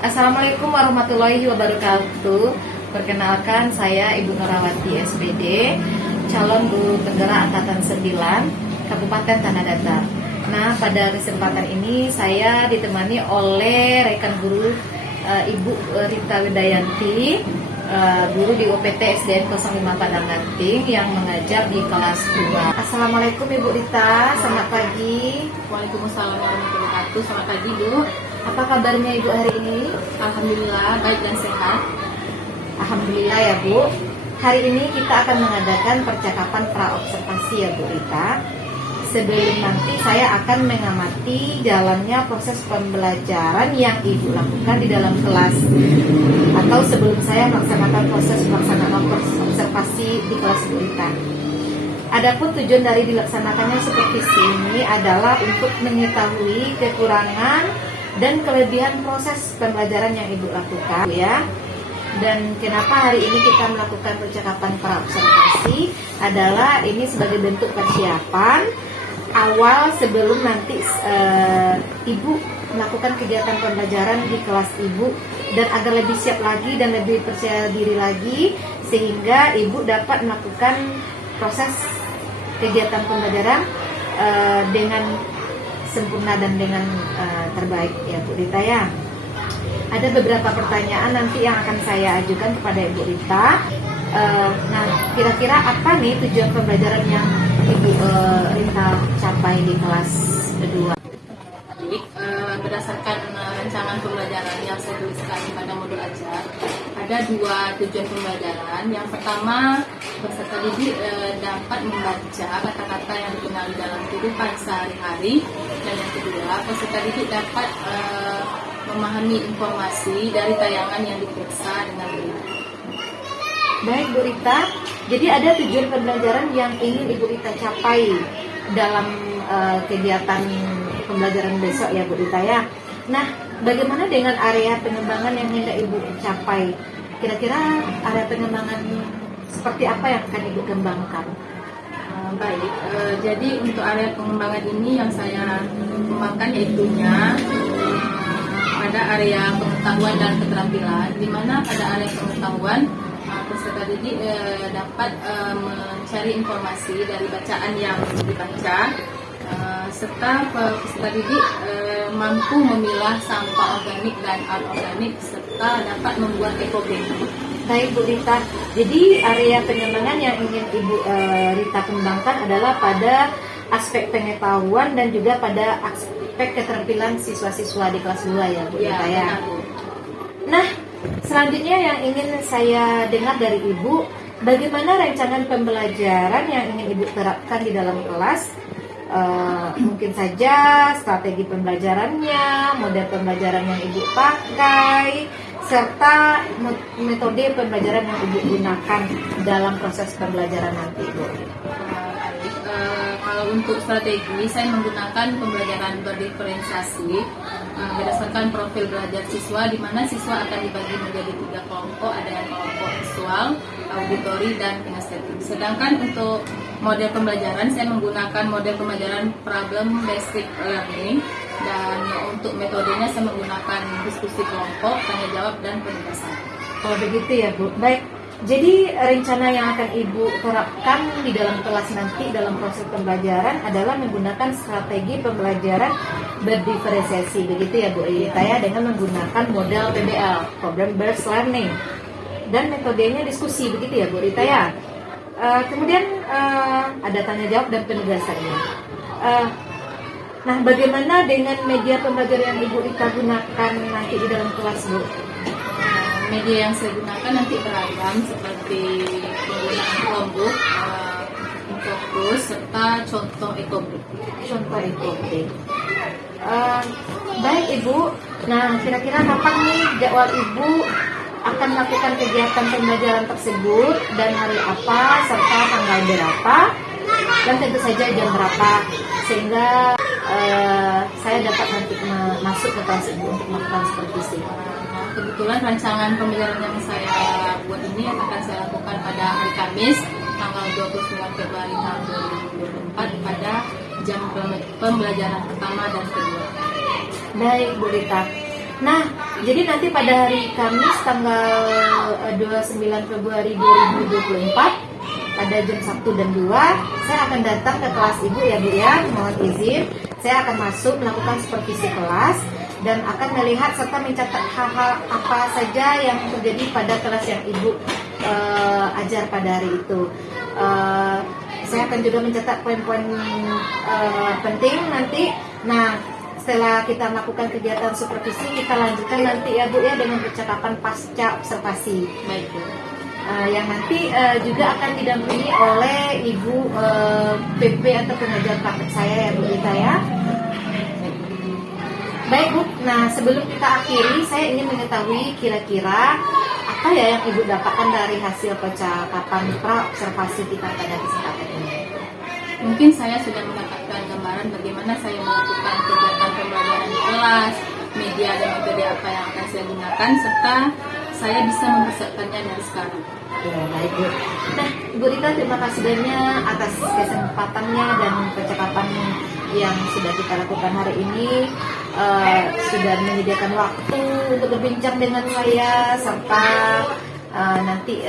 Assalamualaikum warahmatullahi wabarakatuh. Perkenalkan, saya Ibu Nurawati SPD, calon guru penggerak angkatan 9 Kabupaten Tanah Datar. Nah, pada kesempatan ini saya ditemani oleh rekan guru Ibu Rita Widayanti, guru di UPT SDN 05 Padang Ganting yang mengajar di kelas 2. Assalamualaikum Ibu Rita, selamat pagi. Waalaikumsalam warahmatullahi wabarakatuh. Selamat pagi, Bu. Apa kabarnya Ibu hari ini? Alhamdulillah baik dan sehat. Alhamdulillah ya Bu. Hari ini kita akan mengadakan percakapan pra-observasi ya Bu Rita. Sebelum nanti saya akan mengamati jalannya proses pembelajaran yang Ibu lakukan di dalam kelas, atau sebelum saya melaksanakan proses pelaksanaan observasi di kelas Bu Rita. Adapun tujuan dari dilaksanakannya supervisi ini adalah untuk mengetahui kekurangan dan kelebihan proses pembelajaran yang Ibu lakukan ya. Dan kenapa hari ini kita melakukan percakapan pra-observasi adalah ini sebagai bentuk persiapan awal sebelum nanti Ibu melakukan kegiatan pembelajaran di kelas Ibu, dan agar lebih siap lagi dan lebih percaya diri lagi sehingga Ibu dapat melakukan proses kegiatan pembelajaran dengan sempurna dan dengan terbaik ya Bu Rita ya. Ada beberapa pertanyaan nanti yang akan saya ajukan kepada Ibu Rita. Nah, kira-kira apa nih tujuan pembelajaran yang Ibu Rita capai di kelas 2? Berdasarkan rancangan pembelajaran yang saya tuliskan pada modul ajar, ada dua tujuan pembelajaran. Yang pertama, peserta didik dapat membaca kata-kata yang dikenali dalam kehidupan sehari-hari, dan yang kedua, peserta didik dapat memahami informasi dari tayangan yang diperiksa dengan benar. Baik Bu Rita, jadi ada tujuan pembelajaran yang ingin Ibu Rita capai dalam kegiatan pembelajaran besok ya Bu Rita ya. Nah, bagaimana dengan area pengembangan yang hendak Ibu capai? Kira-kira area pengembangan seperti apa yang akan Ibu kembangkan? Baik, jadi untuk area pengembangan ini yang saya kembangkan yaitunya pada area pengetahuan dan keterampilan, di mana pada area pengetahuan peserta didik dapat mencari informasi dari bacaan yang dibaca, serta peserta didik mampu memilah sampah organik dan anorganik, serta dapat membuat ekobank. Baik Bu Rita, jadi area pengembangan yang ingin Ibu Rita kembangkan adalah pada aspek pengetahuan dan juga pada aspek keterampilan siswa-siswa di kelas 2 ya Bu Rita ya. Nah, selanjutnya yang ingin saya dengar dari Ibu, bagaimana rancangan pembelajaran yang ingin Ibu terapkan di dalam kelas? Mungkin saja strategi pembelajarannya, model pembelajaran yang Ibu pakai, serta metode pembelajaran yang Ibu gunakan dalam proses pembelajaran nanti Ibu. Kalau untuk strategi, saya menggunakan pembelajaran berdiferensiasi berdasarkan profil belajar siswa, di mana siswa akan dibagi menjadi 3 kelompok, ada yang kelompok visual, auditori, dan kinestetik. Sedangkan untuk model pembelajaran, saya menggunakan model pembelajaran problem based learning, dan untuk metodenya saya menggunakan diskusi kelompok, tanya jawab, dan penugasan. Oh begitu ya Bu. Baik. Jadi rencana yang akan Ibu terapkan di dalam kelas nanti dalam proses pembelajaran adalah menggunakan strategi pembelajaran berdiferensiasi, begitu ya Bu Rita ya, dengan menggunakan model PBL, Problem Based Learning, dan metodenya diskusi, begitu ya Bu Rita ya. Kemudian ada tanya jawab dan penugasannya. Nah, bagaimana dengan media pembelajaran yang Ibu Rita gunakan nanti di dalam kelas Bu? Media yang saya gunakan nanti beragam, seperti penggunaan Chromebook, Infocus, serta contoh ekobook. Contoh ekobook. Baik Ibu. Nah, kira-kira kapan nih jadwal Ibu akan melakukan kegiatan pembelajaran tersebut, dan hari apa, serta tanggal berapa, dan tentu saja jam berapa, sehingga saya dapat nanti masuk ke kelas Ibu untuk melakukan supervisi. Kebetulan rancangan pembelajaran yang saya buat ini akan saya lakukan pada hari Kamis tanggal 29 Februari tahun 2024 pada jam pembelajaran pertama dan kedua. Baik Bu Rita. Nah, Jadi nanti pada hari Kamis tanggal 29 Februari 2024 pada jam 1 dan 2 saya akan datang ke kelas Ibu ya Bu ya. Mohon izin, saya akan masuk melakukan supervisi kelas dan akan melihat serta mencatat hal-hal apa saja yang terjadi pada kelas yang Ibu ajar pada hari itu. Saya akan juga mencatat poin-poin penting nanti. Nah, setelah kita melakukan kegiatan supervisi, kita lanjutkan nanti ya Bu ya dengan percakapan pasca observasi. Baik Bu. Yang nanti juga akan didampingi oleh Ibu PP atau pengajar praktek saya ya Bu Rita ya. Baik Bu, nah sebelum kita akhiri, saya ingin mengetahui kira-kira apa ya yang Ibu dapatkan dari hasil percakapan pra observasi kita pada kesempatan ini. Mungkin saya sudah mendapatkan gambaran bagaimana saya melakukan kegiatan pembelajaran di kelas, media dan metode apa yang akan saya gunakan, serta saya bisa mempersiapkannya dari sekarang. Ya, baik Bu. Nah, Ibu Rita terima kasih banyak atas kesempatannya dan percakapan yang sudah kita lakukan hari ini. Sudah menyediakan waktu untuk berbincang dengan saya serta nanti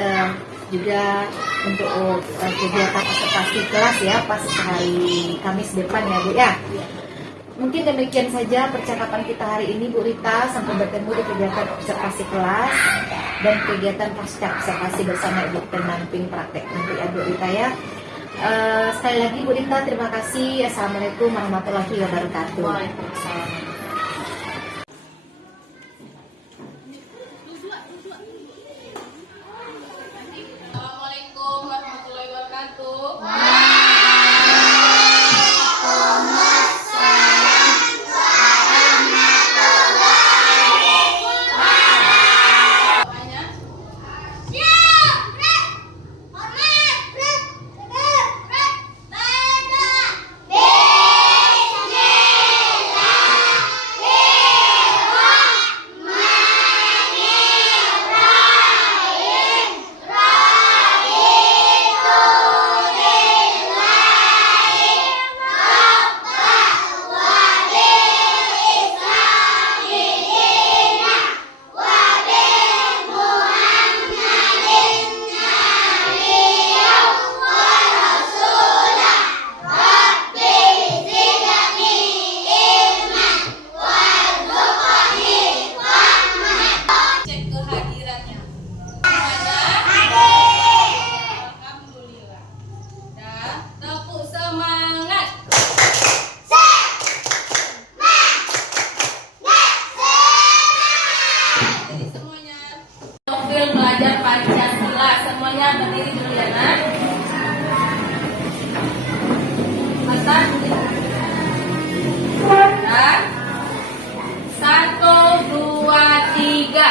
juga untuk kegiatan observasi kelas ya pas hari Kamis depan ya Bu ya. Mungkin demikian saja percakapan kita hari ini Bu Rita. Sampai bertemu di kegiatan observasi kelas dan kegiatan pasca observasi bersama Ibu pendamping praktek nanti ya Bu Rita ya. Sekali lagi Bu Rita terima kasih. Assalamualaikum warahmatullahi wabarakatuh. Waalaikumsalam. Assalamualaikum warahmatullahi wabarakatuh. Belajar Pancasila, semuanya berdiri dulu ya nak. Mata dan 1, 2, 3.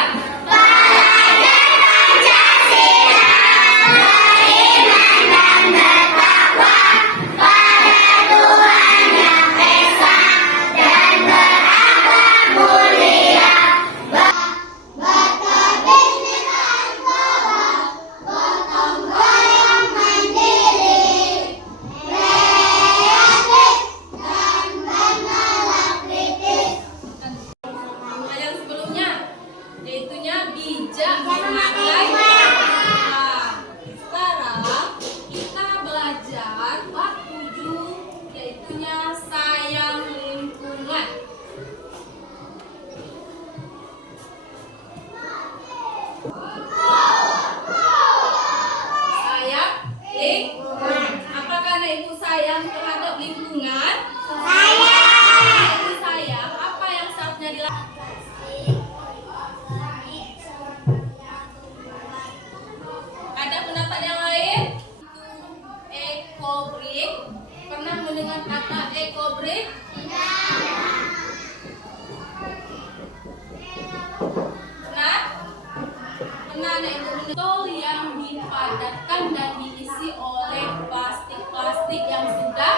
Botol yang dipadatkan dan diisi oleh plastik-plastik yang sudah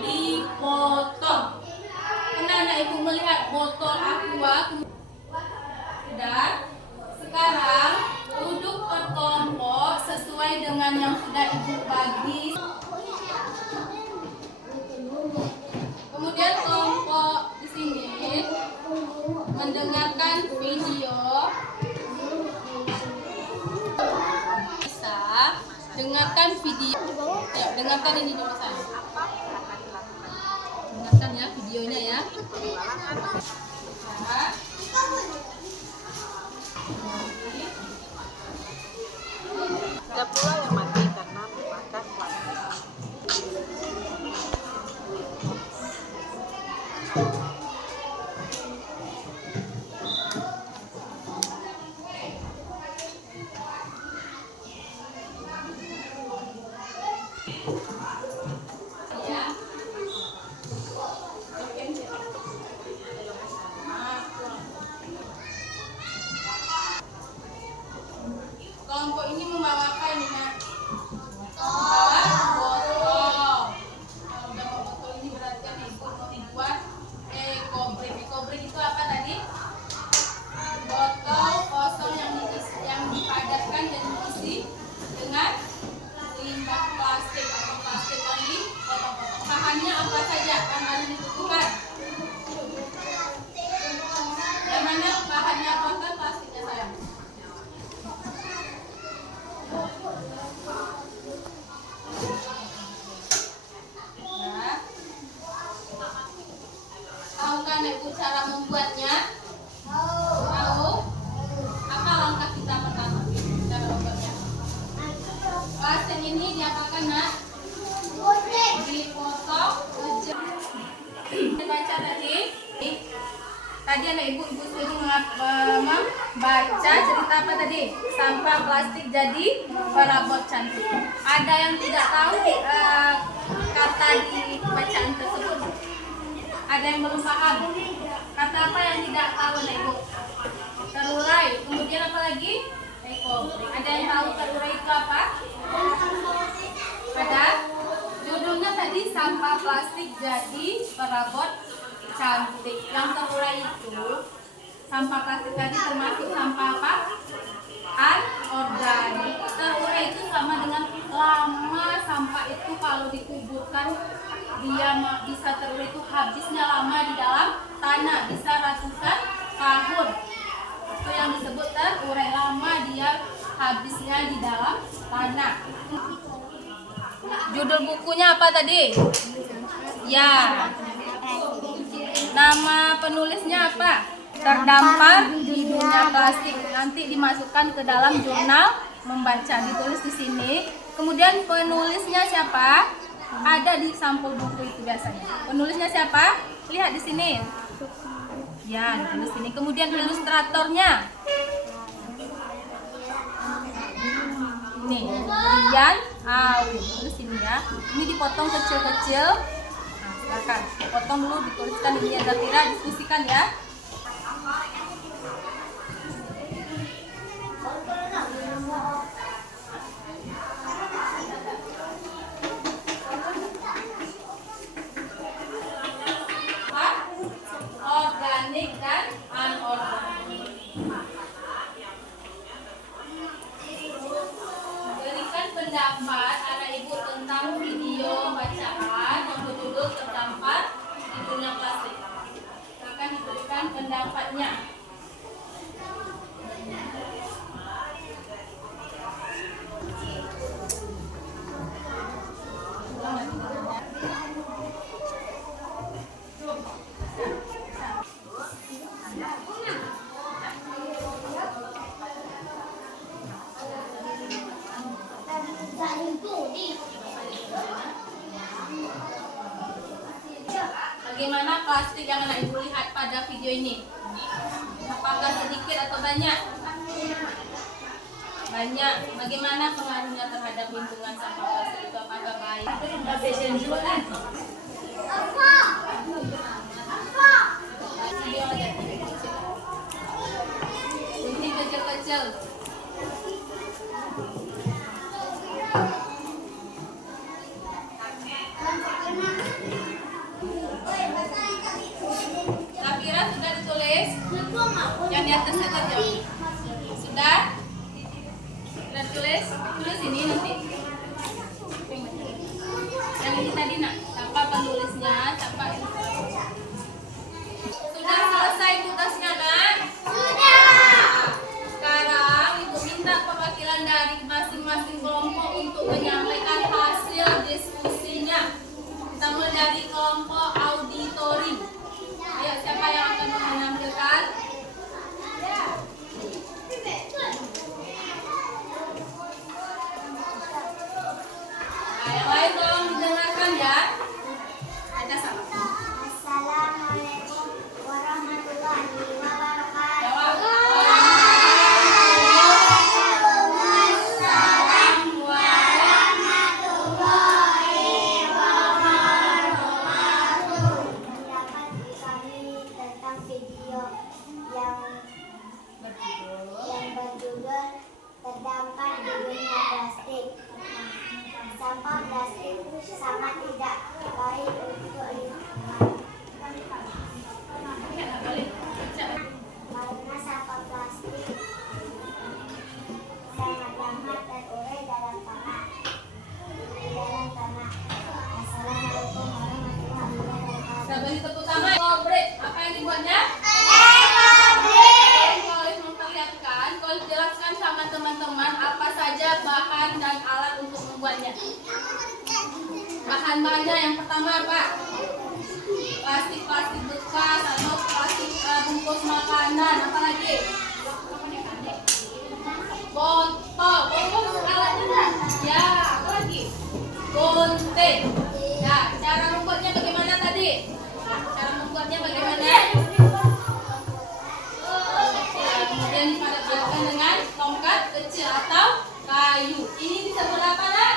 dipotong. Pernah anak ibu melihat botol aqua? Dan sekarang duduk berkelompok sesuai dengan yang sudah ibu bagi. Kemudian kelompok di sini mendengarkan video dengarkan video. Ya, dengarkan ini dulu saya. Dengarkan ya videonya ya. Nah. Ada pula yang mati karena memakan plastik. Kelompok ini membawa apa ini, Nak? Membawa botol. Kalau membawa botol ini berarti kan ibu mau dibuat ekobrik. Ekobrik itu apa tadi? Botol kosong yang dipadatkan dan diisi dengan limbah plastik atau plastik yang dipotong-potong. Bahannya apa saja? Bahan yang dibutuhkan. Yang mana bahannya apa kan plastiknya sayang? Ya. Tahu kan Ibu cara membuatnya? Tahu? Apa langkah kita pertama cara membuatnya? Plastik ini diapakan, Nak? Dipotong. Baca tadi. Tadi anak ibu suruh membaca cerita apa tadi? Sampah plastik jadi perabot cantik. Ada yang tidak tahu kata di bacaan tersebut? Ada yang belum paham? Kata apa yang tidak tahu anak ibu? Terurai. Kemudian apa lagi? Ekobrik. Ada yang tahu terurai itu apa? Ada? Judulnya tadi sampah plastik jadi perabot cantik. Yang terurai itu sampah plastik tadi termasuk sampah apa? Anorganik. Terurai itu sama dengan lama sampah itu kalau dikuburkan dia bisa terurai itu habisnya lama di dalam tanah, bisa ratusan tahun. Itu yang disebut terurai, lama dia habisnya di dalam tanah. Judul bukunya apa tadi? Ya. Nama penulisnya apa? Terdampar di dunia plastik. Nanti dimasukkan ke dalam jurnal membaca, ditulis di sini. Kemudian penulisnya siapa? Ada di sampul buku itu biasanya. Penulisnya siapa? Lihat di sini. Ya, ditulis sini. Kemudian ilustratornya. Ini Rian Awi. Tulis sini ya. Ini dipotong kecil-kecil. Silakan, potong dulu, dituliskan ini ada Zafira, diskusikan ya. Organik dan anorganik. Berikan pendapat anak ibu tentang video bacaan yang berjudul Terdampar di Dunia Plastik. Akan diberikan pendapatnya. Bagaimana plastik yang anak ibu lihat pada video ini? Apakah sedikit atau banyak? Banyak. Bagaimana pengaruhnya terhadap lingkungan sampah plastik itu? Apakah baik? Video aja. Gunting kecil-kecil. Zafira sudah ditulis? Yang di atasnya saja. Sudah? Sudah tulis? Tulis ini nanti. Yang ini tadi nak, siapa penulisnya? Siapa ini? Sudah selesai tugasnya nak? Sudah. Sekarang ibu minta perwakilan dari masing-masing kelompok untuk pertama apa? Plastik-plastik bekas atau plastik bungkus makanan. Apa lagi? Botol alatnya enggak? Ya, apa lagi? Gunting. Ya, cara membuatnya bagaimana tadi? Cara membuatnya bagaimana? Kemudian dipadatkan dengan tongkat kecil atau kayu. Ini disebut apa, Nak?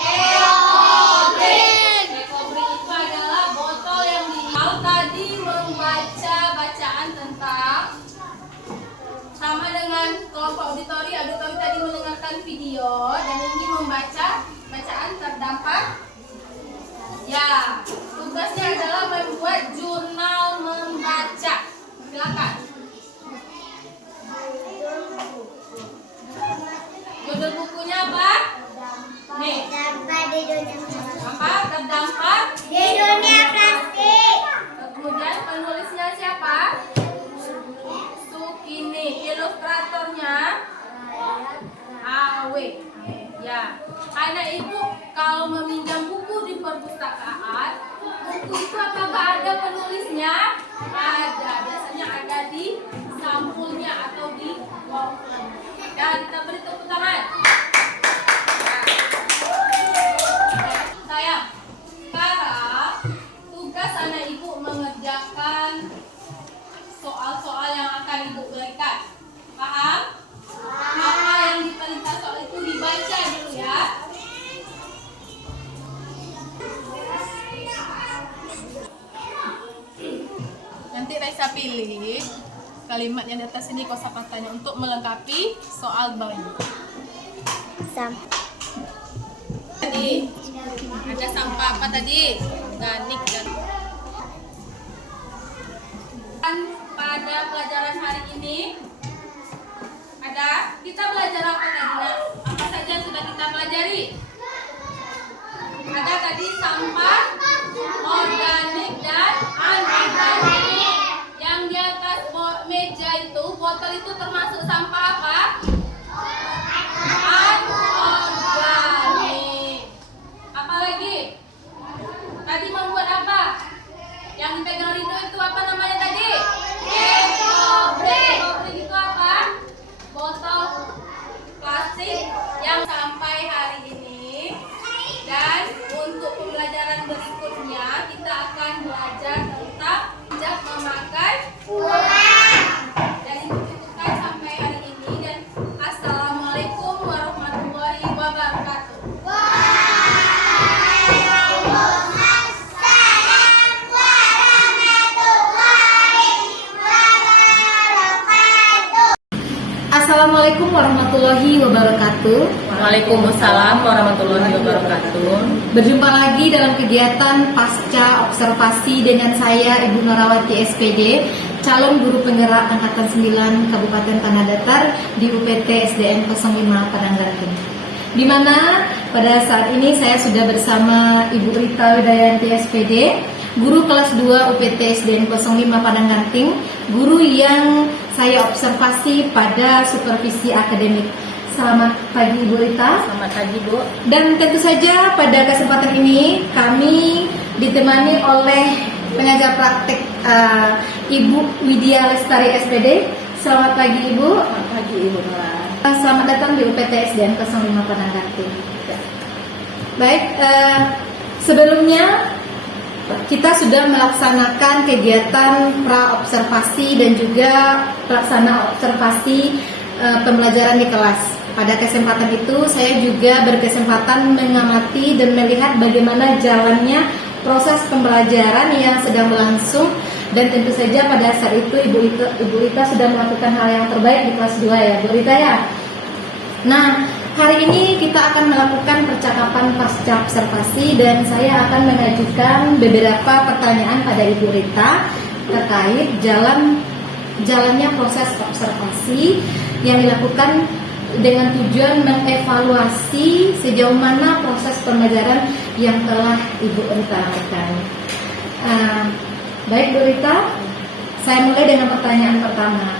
Ekobrik. Ekobrik itu adalah botol yang mau tadi membaca bacaan tentang sama dengan kelompok auditori tadi mendengarkan video dan ingin membaca bacaan terdampak. Ya, tugasnya adalah membuat jurnal membaca. Silakan. Judul bukunya apa? Nih. Apa? Terdampak Di dunia plastik. Kemudian penulisnya siapa? Sukini. Ilustratornya Awe. Ya. Anak ibu kalau meminjam buku di perpustakaan, buku itu apakah ada penulisnya? Ada. Biasanya ada di sampulnya atau di pamflet. Ya, kita beri tepuk tangan. Sayang, sekarang tugas anak ibu mengerjakan soal-soal yang akan ibu berikan. Paham? Apa yang diperintah soal itu dibaca dulu ya. Nanti Raisa pilih kalimat yang di atas ini kosakatanya untuk melengkapi soal bayi. Tadi ada sampah apa tadi? Organik dan pada pelajaran hari ini kita belajar apa tadi, Nak? Apa saja yang sudah kita pelajari? Ada tadi sampah organik dan anorganik. Yang di atas meja itu, botol itu termasuk sampah apa? Anorganik. Apa lagi? Tadi membuat apa? Yang dipegang Rindu itu apa namanya tadi? Ekobrik. Ekobrik itu apa? Botol plastik yang sampai hari ini. Dan untuk pembelajaran berikutnya kita akan belajar tentang bijak memakai uang. Dan itu cukupkan sampai hari ini. Dan assalamualaikum warahmatullahi wabarakatuh. Assalamualaikum warahmatullahi wabarakatuh. Waalaikumsalam warahmatullahi wabarakatuh. Berjumpa lagi dalam kegiatan pasca observasi dengan saya Ibu Norawati SPD, calon guru penggerak angkatan 9 Kabupaten Tanah Datar di UPT SDN 05 Padangganting. Di mana pada saat ini saya sudah bersama Ibu Rita Widayanti SPD, guru kelas 2 UPT SDN 05 Padangganting, guru yang saya observasi pada supervisi akademik. Selamat pagi Ibu Rita. Selamat pagi Bu. Dan tentu saja pada kesempatan ini kami ditemani oleh pengajar praktek Ibu Widya Lestari SPD. Selamat pagi Ibu. Selamat pagi Ibu Nora. Selamat datang di UPT SDN 05 Padangganting. Baik, sebelumnya kita sudah melaksanakan kegiatan pra-observasi dan juga pelaksana observasi pembelajaran di kelas. Pada kesempatan itu saya juga berkesempatan mengamati dan melihat bagaimana jalannya proses pembelajaran yang sedang berlangsung, dan tentu saja pada saat itu Ibu Rita sudah melakukan hal yang terbaik di kelas 2 ya Bu Rita ya. Nah, hari ini kita akan melakukan percakapan pasca observasi dan saya akan mengajukan beberapa pertanyaan pada Ibu Rita terkait jalannya proses observasi yang dilakukan dengan tujuan mengevaluasi sejauh mana proses pembelajaran yang telah Ibu Rita lakukan. Baik Bu Rita, saya mulai dengan pertanyaan pertama.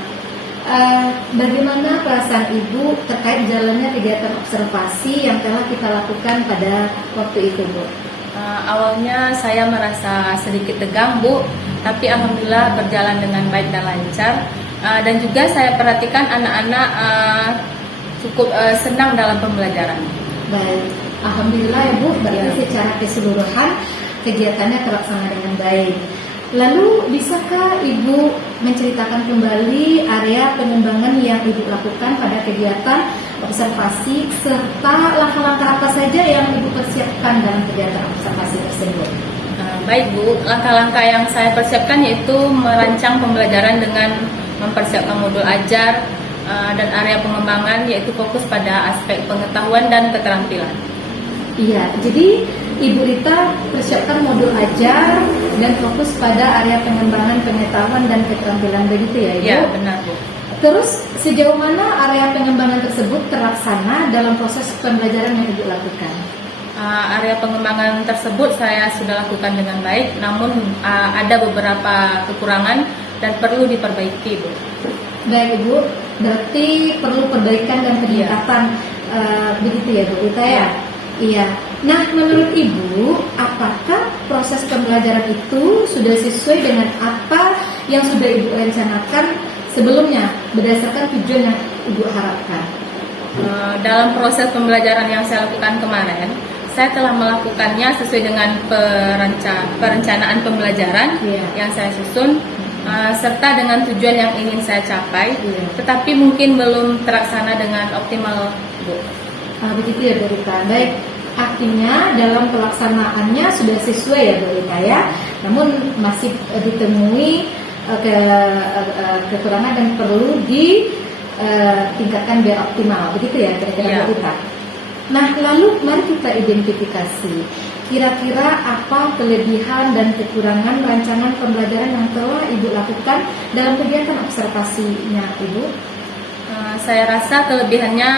Bagaimana perasaan Ibu terkait jalannya kegiatan observasi yang telah kita lakukan pada waktu itu, Bu? Awalnya saya merasa sedikit tegang, Bu, tapi alhamdulillah berjalan dengan baik dan lancar. Dan juga saya perhatikan anak-anak cukup senang dalam pembelajaran. Baik, alhamdulillah ya Bu, berarti secara keseluruhan kegiatannya terlaksana dengan baik. Lalu bisakah Ibu menceritakan kembali area pengembangan yang Ibu lakukan pada kegiatan observasi serta langkah-langkah apa saja yang Ibu persiapkan dalam kegiatan observasi tersebut? Baik Bu, langkah-langkah yang saya persiapkan yaitu merancang pembelajaran dengan mempersiapkan modul ajar dan area pengembangan yaitu fokus pada aspek pengetahuan dan keterampilan. Iya, jadi Ibu Rita persiapkan modul ajar dan fokus pada area pengembangan pengetahuan dan keterampilan, begitu ya Ibu? Iya, benar Bu. Terus sejauh mana area pengembangan tersebut terlaksana dalam proses pembelajaran yang Ibu lakukan? Area pengembangan tersebut saya sudah lakukan dengan baik, namun ada beberapa kekurangan dan perlu diperbaiki, Bu. Baik Ibu, berarti perlu perbaikan dan peningkatan, begitu ya Bu Rita ya? Iya. Nah, menurut Ibu, apakah proses pembelajaran itu sudah sesuai dengan apa yang sudah Ibu rencanakan sebelumnya berdasarkan tujuan yang Ibu harapkan? Dalam proses pembelajaran yang saya lakukan kemarin, saya telah melakukannya sesuai dengan perencanaan pembelajaran yang saya susun, serta dengan tujuan yang ingin saya capai, tetapi mungkin belum terlaksana dengan optimal, Bu. Begitu ya Bu Rita. Baik, artinya dalam pelaksanaannya sudah sesuai ya Bu Rita ya, namun masih ditemui kekurangan dan perlu ditingkatkan biar optimal, begitu ya kira-kira Bu Rita. Nah, lalu mari kita identifikasi kira-kira apa kelebihan dan kekurangan rancangan pembelajaran yang telah Ibu lakukan dalam kegiatan observasinya Ibu. Saya rasa kelebihannya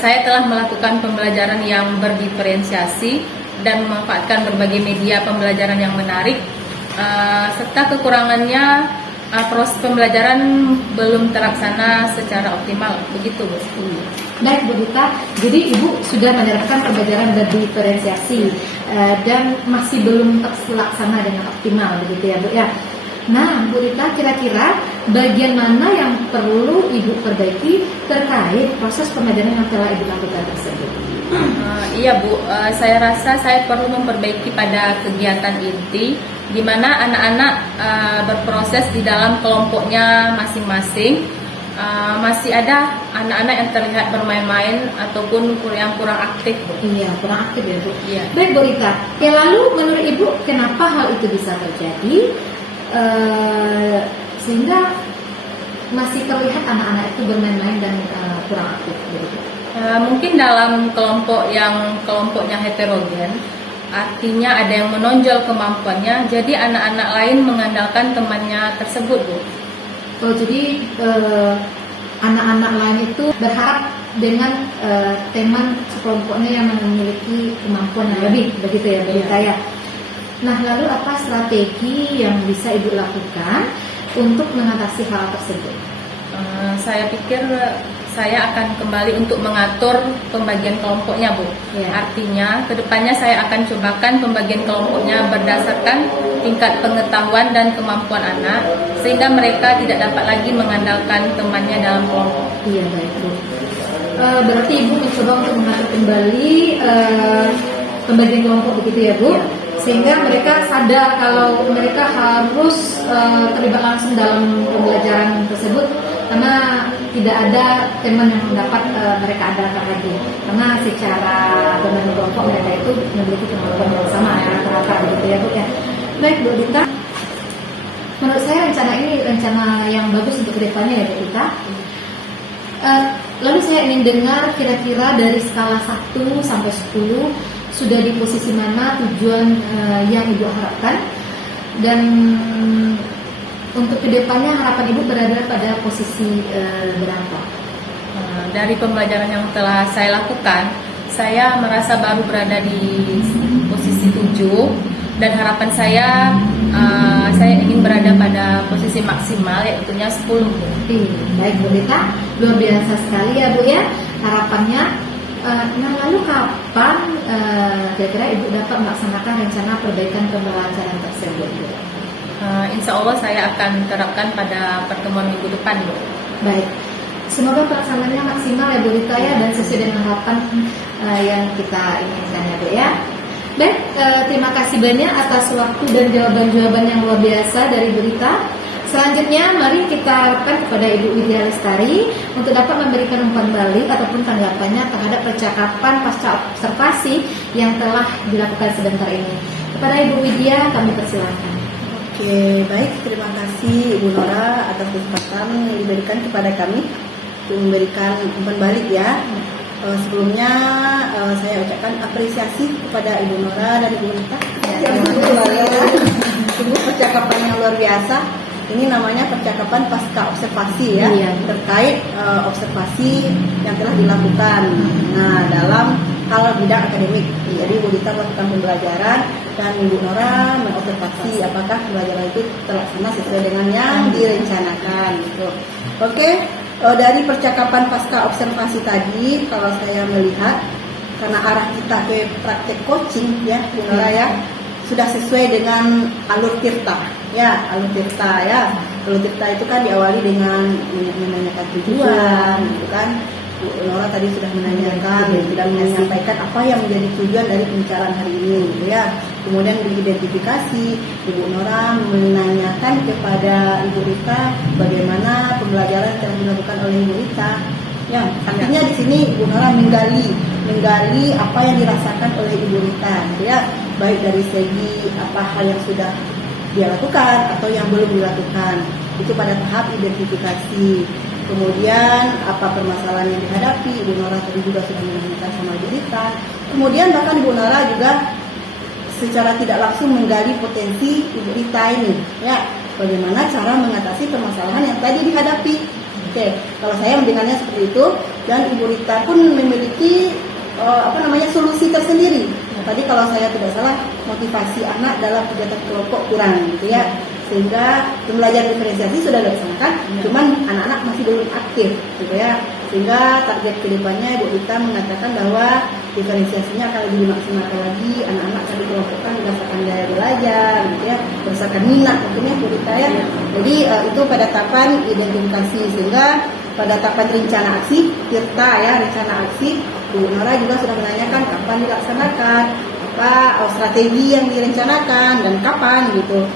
saya telah melakukan pembelajaran yang berdiferensiasi dan memanfaatkan berbagai media pembelajaran yang menarik, serta kekurangannya proses pembelajaran belum terlaksana secara optimal, begitu Bu. Baik Bu Rita, jadi Ibu sudah menerapkan pembelajaran berdiferensiasi dan masih belum terlaksana dengan optimal, begitu ya Bu ya. Nah Bu Rita, kira-kira bagian mana yang perlu Ibu perbaiki terkait proses pembelajaran yang telah Ibu lakukan tersebut? Iya Bu, saya rasa saya perlu memperbaiki pada kegiatan inti, di mana anak-anak berproses di dalam kelompoknya masing-masing. Masih ada anak-anak yang terlihat bermain-main ataupun yang kurang aktif, Bu. Iya, kurang aktif ya Bu. Iya. Baik Bu Rita, ya lalu menurut Ibu kenapa hal itu bisa terjadi sehingga masih terlihat anak-anak itu bermain-main dan kurang aktif begitu? Mungkin dalam kelompoknya heterogen, artinya ada yang menonjol kemampuannya, jadi anak-anak lain mengandalkan temannya tersebut, Bu. Oh, jadi anak-anak lain itu berharap dengan teman sekelompoknya yang memiliki kemampuan yang lebih, begitu ya, Bu Rita ya. Nah, lalu apa strategi yang bisa Ibu lakukan untuk mengatasi hal tersebut? Saya pikir saya akan kembali untuk mengatur pembagian kelompoknya, Bu. Artinya, kedepannya saya akan cobakan pembagian kelompoknya berdasarkan tingkat pengetahuan dan kemampuan anak, sehingga mereka tidak dapat lagi mengandalkan temannya dalam kelompok. Iya, baik Bu. Berarti Ibu mencoba untuk mengatur kembali pembagian kelompok, begitu ya Bu? Sehingga mereka sadar kalau mereka harus terlibat langsung dalam pembelajaran tersebut, karena tidak ada teman yang dapat mereka andalkan lagi, karena secara bermain kelompok mereka itu memiliki kemampuan yang sama ya, rata-rata begitu ya Bu ya. Baik Bu Rita, menurut saya rencana ini rencana yang bagus untuk kedepannya ya Bu Rita. Lalu saya ingin dengar kira-kira dari skala 1 sampai 10 sudah di posisi mana tujuan yang Ibu harapkan, dan untuk kedepannya harapan Ibu berada pada posisi berapa? Dari pembelajaran yang telah saya lakukan, saya merasa baru berada di posisi 7, dan harapan saya ingin berada pada posisi maksimal, yaitunya 10. Baik Bu Rita, luar biasa sekali ya Bu ya harapannya. Nah, lalu kapan kira-kira Ibu dapat melaksanakan rencana perbaikan pembelajaran tersebut, Bu? Insya Allah saya akan terapkan pada pertemuan minggu depan, Bu. Baik, semoga pelaksanaannya maksimal ya Bu Rita ya, dan sesuai dengan harapan yang kita inginkan ya Bu ya. Baik, terima kasih banyak atas waktu dan jawaban-jawaban yang luar biasa dari Bu Rita. Selanjutnya, mari kita harapkan kepada Ibu Widya Lestari untuk dapat memberikan umpan balik ataupun tanggapannya terhadap percakapan pasca observasi yang telah dilakukan sebentar ini. Kepada Ibu Widya, kami persilakan. Oke, baik. Terima kasih Ibu Nora atas kesempatan yang diberikan kepada kami untuk memberikan umpan balik ya. Sebelumnya saya ucapkan apresiasi kepada Ibu Nora dan Ibu Rita. Sungguh percakapan yang luar biasa. Ini namanya percakapan pasca observasi ya, terkait observasi yang telah dilakukan. Nah, dalam hal bidang akademik. Jadi Bu Rita melakukan pembelajaran dan Ibu Nora mengobservasi apakah pembelajaran itu terlaksana sesuai dengan yang direncanakan. Gitu. Oke, dari percakapan pasca observasi tadi, kalau saya melihat karena arah kita ke praktek coaching ya, Bu Nora ya, sudah sesuai dengan alur tirta ya, alur tirta ya. Alur tirta itu kan diawali dengan menanyakan tujuan, gitu kan. Bu Nora tadi sudah menanyakan, sudah menyampaikan apa yang menjadi tujuan dari pembicaraan hari ini, gitu ya. Kemudian diidentifikasi, Ibu Nora menanyakan kepada Ibu Rita bagaimana pembelajaran yang telah dilakukan oleh Ibu Rita. Ya, artinya di sini Ibu Nora menggali apa yang dirasakan oleh Ibu Rita, gitu ya. Baik dari segi apa hal yang sudah dia lakukan atau yang belum dilakukan, itu pada tahap identifikasi. Kemudian apa permasalahan yang dihadapi, Ibu Nora tadi juga sudah menanyakan sama Ibu Rita. Kemudian bahkan Ibu Nora juga secara tidak langsung menggali potensi Ibu Rita ini, ya, bagaimana cara mengatasi permasalahan yang tadi dihadapi. Oke, kalau saya mendengarnya seperti itu, dan Ibu Rita pun memiliki solusi tersendiri. Tadi kalau saya tidak salah, motivasi anak dalam kegiatan kelompok kurang, gitu ya. Sehingga pembelajaran diferensiasi sudah dilaksanakan, cuman anak-anak masih belum aktif, gitu ya. Sehingga target kedepannya Ibu Rita mengatakan bahwa diferensiasinya akan lebih dimaksimalkan lagi, anak-anak akan dikelompokkan berdasarkan daya belajar, gitu ya, berdasarkan minat, mungkin Ibu Rita ya. Jadi itu pada tahapan identifikasi, sehingga pada tahapan rencana aksi, tirta ya, rencana aksi, Bu Nora juga sudah menanyakan kapan dilaksanakan, apa strategi yang direncanakan dan kapan gitu,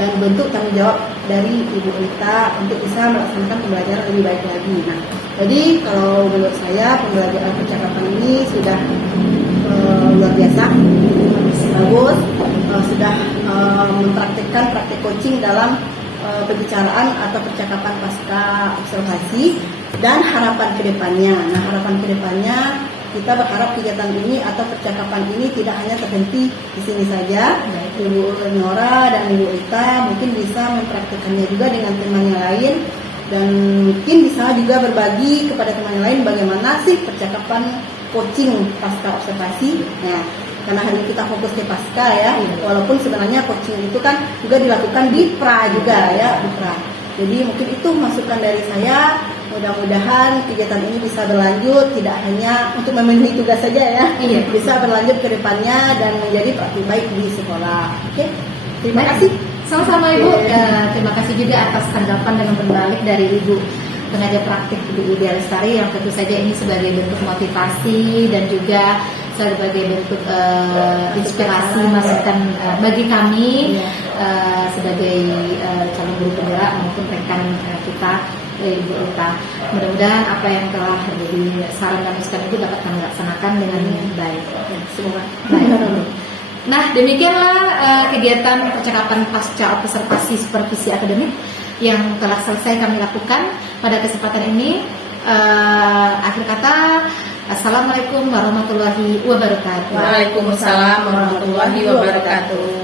dan bentuk tanggung jawab dari Ibu Rita untuk bisa melaksanakan pembelajaran lebih baik lagi. Nah, jadi kalau menurut saya pembelajaran percakapan ini sudah luar biasa, bagus, sudah mempraktikkan praktek coaching dalam pembicaraan atau percakapan pasca observasi dan harapan kedepannya. Nah, harapan kedepannya kita berharap kegiatan ini atau percakapan ini tidak hanya terhenti di sini saja. Ibu Nora dan Ibu Rita mungkin bisa mempraktikkannya juga dengan teman yang lain, dan mungkin bisa juga berbagi kepada teman yang lain bagaimana sih percakapan coaching pasca observasi. Nah, karena hari ini kita fokus ke pasca ya, walaupun sebenarnya coaching itu kan juga dilakukan di pra juga ya, di pra. Jadi mungkin itu masukan dari saya. Mudah-mudahan kegiatan ini bisa berlanjut, tidak hanya untuk memenuhi tugas saja ya, bisa berlanjut ke depannya dan menjadi praktik baik di sekolah. Oke, terima kasih. Sama-sama Ibu. Terima kasih juga atas tanggapan dan berbalik dari Ibu tenaga praktik Ibu Widya Lestari, yang tentu saja ini sebagai bentuk motivasi dan juga sebagai bentuk inspirasi masukan bagi kami sebagai calon guru penggerak maupun rekan kita Ibu Rita. Mudah-mudahan apa yang telah menjadi saran dan masukan Ibu dapat kami laksanakan dengan baik. Semoga baik. Nah, demikianlah kegiatan percakapan pasca observasi supervisi akademik yang telah selesai kami lakukan pada kesempatan ini. Akhir kata, Assalamualaikum warahmatullahi wabarakatuh. Waalaikumsalam warahmatullahi wabarakatuh.